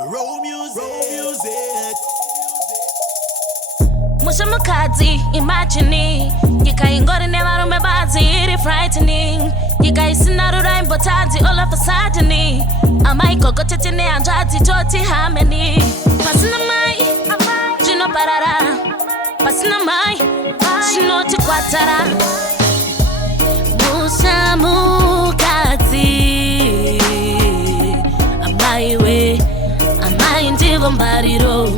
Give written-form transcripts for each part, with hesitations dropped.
Roll music. Mushamukadzi, imagine Yikaingori never remember it frightening. Yikaisinaru importanti all of a sudden. Amaiko gotetine anjati toti hameni. Pasina mai, Gino parara. Pasina mai, Gino tikwatara. Mushamukadzi, amaiwe, amai ndivo mbariro.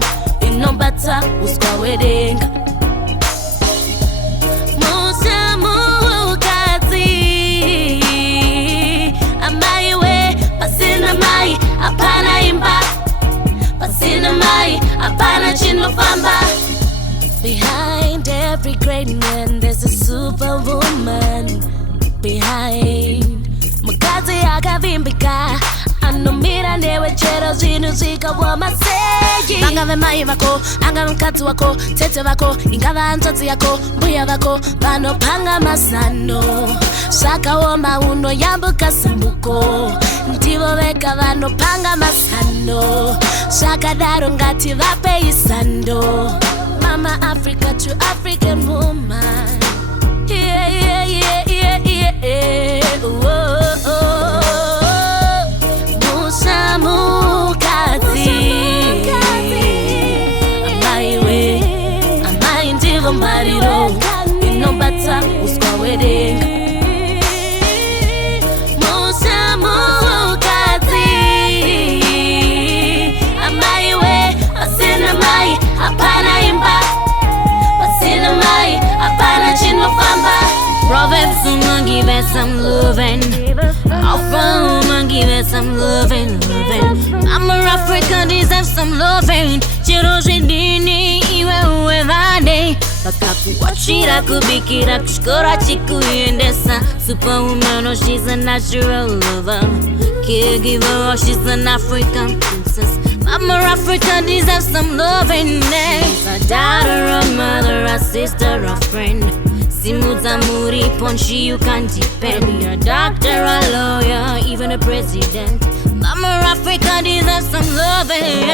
Inobata uswa wedding. Mushamukadzi, amaiwe, pasina mai, apana imba. Pasina mai, apana chinofamba. Behind every great man, there's a superwoman. Behind mukazi akavimbika, anomira newe chero zvinhu zvikawamaseyi. Vangave mai vako, angave mukadzi wako, tete vako, ingava hanzvadzi yako, mbuya vako, vanopanga mazano. Zvakaoma unoyambuka zambuko, ndivo vega vanopanga mazano. Zvakadaro ngativape zando. Mama Africa to African woman. Yeah. Mushamukadzi, amaiwe, amai ndivo mbariro. Inobata uswa wedding. Mushamukadzi, amaiwe, pasina mai, apana imba. Pasina mai, apana chinofamba. Proverbs woman give us some loving. Alpha woman give us some loving. I'm a African, deserve some loving. Chero zvidini iwe uwevane. Pakakuwachira kubikira kushkora chikuendesa. Superwoman, oh she's a natural lover. Caregiver, oh she's an African princess. I'm a African, deserve some loving. She's a daughter, a mother, a sister, a friend. Simudza muri ponchi, you can depend. You're a doctor, a lawyer, even a president. I'm a African, deserve some loving.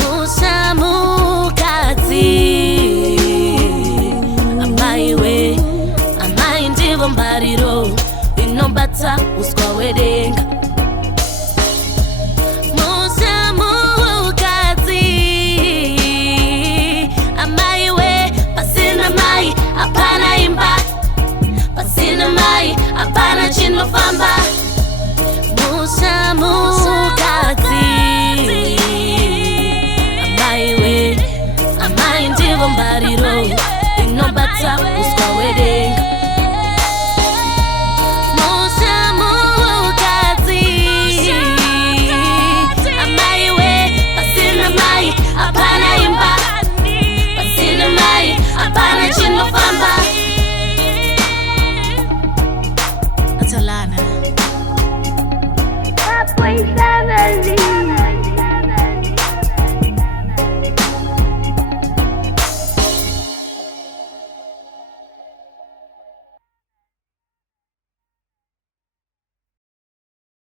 Mushamukadzi, amaiwe, amai ndivo mbariro. Inobata uswa wedding. Apana imba, pasina mai, apana chinofamba. Mushamukadzi, amaiwe, amai ndivo mbariro. Inobata uswa wedding.